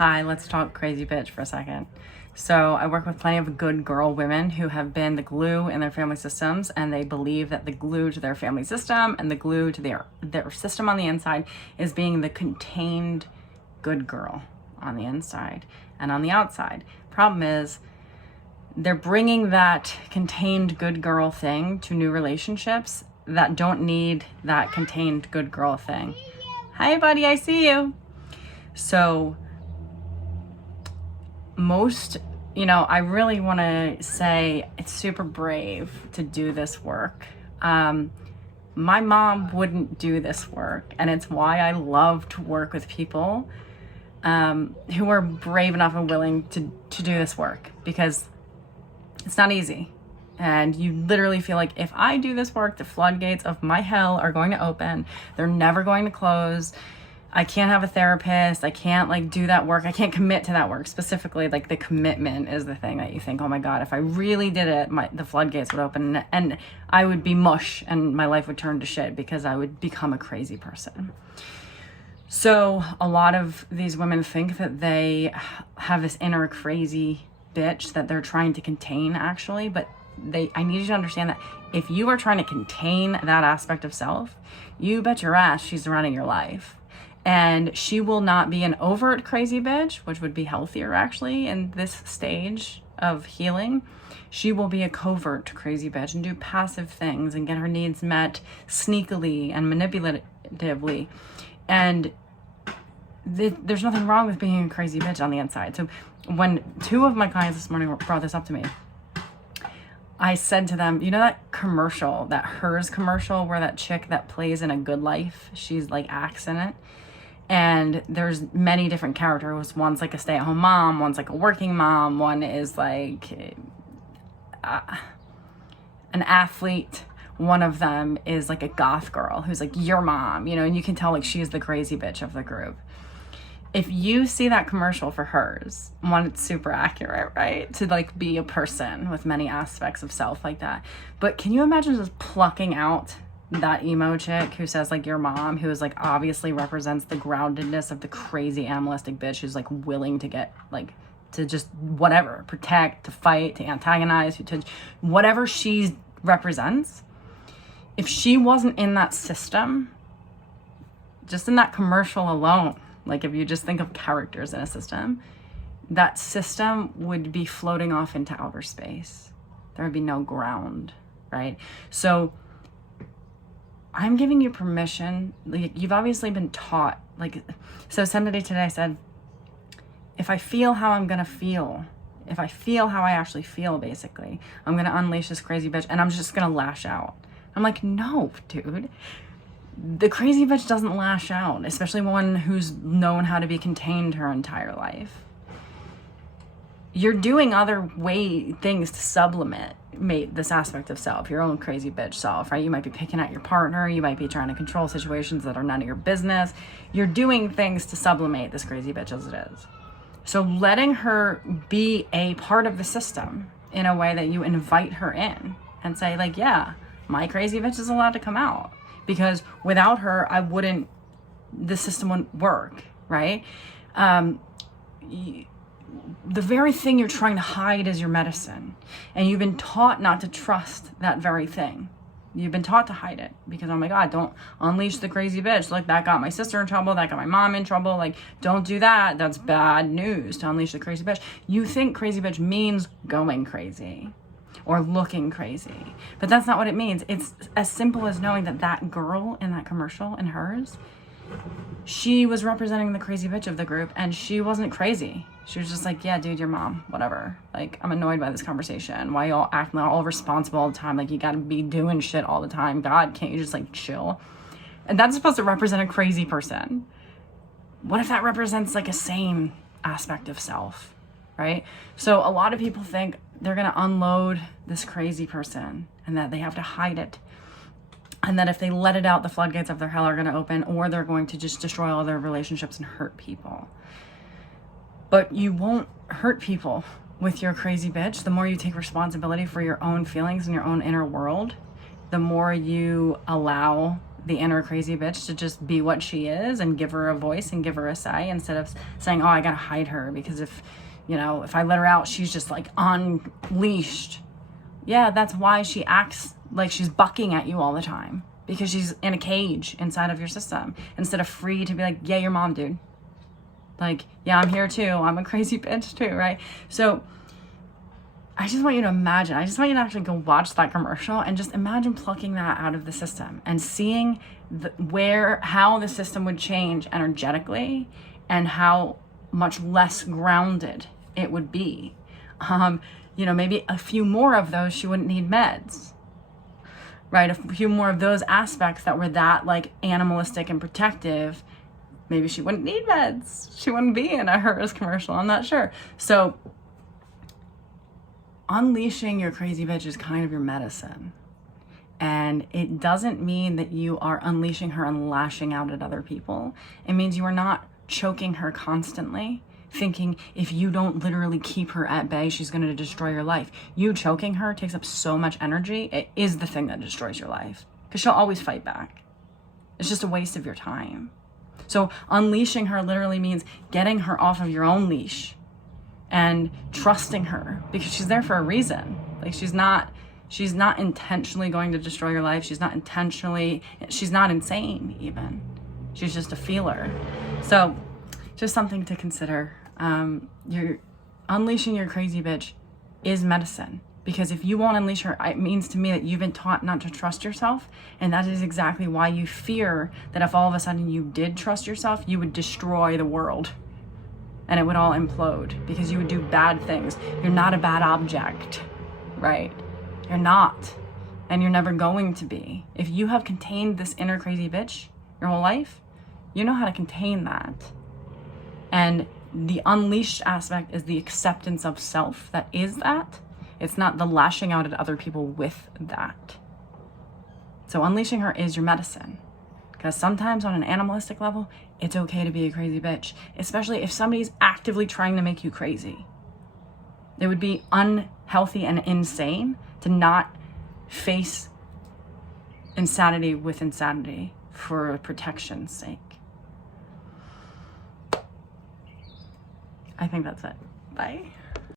Hi, let's talk crazy bitch for a second. So I work with plenty of good girl women who have been the glue in their family systems, and they believe that the glue to their family system and the glue to their system on the inside is being the contained good girl on the inside and on the outside. Problem is, they're bringing that contained good girl thing to new relationships that don't need that contained good girl thing. Hi, buddy, I see you. So I really want to say it's super brave to do this work. My mom wouldn't do this work, and it's why I love to work with people who are brave enough and willing to do this work, because it's not easy. And you literally feel like, if I do this work, the floodgates of my hell are going to open. They're never going to close. I can't have a therapist. I can't do that work. I can't commit to that work. Specifically, the commitment is the thing that you think, oh my God, if I really did it, the floodgates would open and I would be mush and my life would turn to shit because I would become a crazy person. So a lot of these women think that they have this inner crazy bitch that they're trying to contain, actually, but I need you to understand that if you are trying to contain that aspect of self, you bet your ass she's running your life. And she will not be an overt crazy bitch, which would be healthier actually in this stage of healing. She will be a covert crazy bitch and do passive things and get her needs met sneakily and manipulatively. And there's nothing wrong with being a crazy bitch on the inside. So when two of my clients this morning brought this up to me, I said to them, you know that commercial, that Hers commercial where that chick that plays in A Good Life, she's acts in it? And there's many different characters. One's a stay-at-home mom, one's a working mom, one is an athlete. One of them is a goth girl who's your mom, and you can tell she's the crazy bitch of the group. If you see that commercial for Hers, one, it's super accurate, right? To be a person with many aspects of self like that. But can you imagine just plucking out that emo chick who says your mom, who is obviously represents the groundedness of the crazy animalistic bitch who's willing to get to just whatever, protect, to fight, to antagonize, to whatever she represents. If she wasn't in that system, just in that commercial alone, if you just think of characters in a system, that system would be floating off into outer space. There would be no ground, right? So I'm giving you permission. You've obviously been taught, so somebody today said, if I feel how I'm gonna feel, if I feel how I actually feel, basically, I'm gonna unleash this crazy bitch and I'm just gonna lash out. I'm like, no, dude. The crazy bitch doesn't lash out, especially one who's known how to be contained her entire life. You're doing other things to sublimate this aspect of self, your own crazy bitch self, right? You might be picking at your partner. You might be trying to control situations that are none of your business. You're doing things to sublimate this crazy bitch as it is. So letting her be a part of the system in a way that you invite her in and say yeah, my crazy bitch is allowed to come out. Because without her, the system wouldn't work, right? The very thing you're trying to hide is your medicine. And you've been taught not to trust that very thing. You've been taught to hide it because, oh my God, don't unleash the crazy bitch. That got my sister in trouble. That got my mom in trouble. Don't do that. That's bad news to unleash the crazy bitch. You think crazy bitch means going crazy or looking crazy. But that's not what it means. It's as simple as knowing that girl in that commercial, in Hers, she was representing the crazy bitch of the group, and she wasn't crazy. She was just yeah, dude, your mom, whatever. I'm annoyed by this conversation. Why y'all acting all responsible all the time? You gotta be doing shit all the time. God, can't you just chill? And that's supposed to represent a crazy person. What if that represents a sane aspect of self, right? So a lot of people think they're gonna unload this crazy person and that they have to hide it. And that if they let it out, the floodgates of their hell are going to open, or they're going to just destroy all their relationships and hurt people. But you won't hurt people with your crazy bitch. The more you take responsibility for your own feelings and your own inner world, the more you allow the inner crazy bitch to just be what she is and give her a voice and give her a say, instead of saying, oh, I gotta hide her because if I let her out, she's just like unleashed. Yeah, that's why she acts like she's bucking at you all the time, because she's in a cage inside of your system, instead of free to be like, yeah, your mom, dude. Like, yeah, I'm here too. I'm a crazy bitch too, right? So I just want you to imagine, I just want you to actually go watch that commercial and just imagine plucking that out of the system and seeing how the system would change energetically and how much less grounded it would be. Maybe a few more of those, she wouldn't need meds, right? A few more of those aspects that were that like animalistic and protective, maybe she wouldn't need meds. She wouldn't be in a Hers commercial. I'm not sure. So unleashing your crazy bitch is kind of your medicine. And it doesn't mean that you are unleashing her and lashing out at other people. It means you are not choking her constantly, thinking if you don't literally keep her at bay, she's going to destroy your life. You choking her takes up so much energy. It is the thing that destroys your life, because she'll always fight back. It's just a waste of your time. So unleashing her literally means getting her off of your own leash and trusting her, because she's there for a reason. Like, she's not intentionally going to destroy your life. She's not insane even. She's just a feeler. So just something to consider. You're unleashing your crazy bitch is medicine, because if you won't unleash her, it means to me that you've been taught not to trust yourself. And that is exactly why you fear that if all of a sudden you did trust yourself, you would destroy the world and it would all implode, because you would do bad things. You're not a bad object, right? You're not, and you're never going to be. If you have contained this inner crazy bitch your whole life, you know how to contain that. And the unleashed aspect is the acceptance of self that is that. It's not the lashing out at other people with that. So unleashing her is your medicine. Because sometimes on an animalistic level, it's okay to be a crazy bitch, especially if somebody's actively trying to make you crazy. It would be unhealthy and insane to not face insanity with insanity for protection's sake. I think that's it. Bye.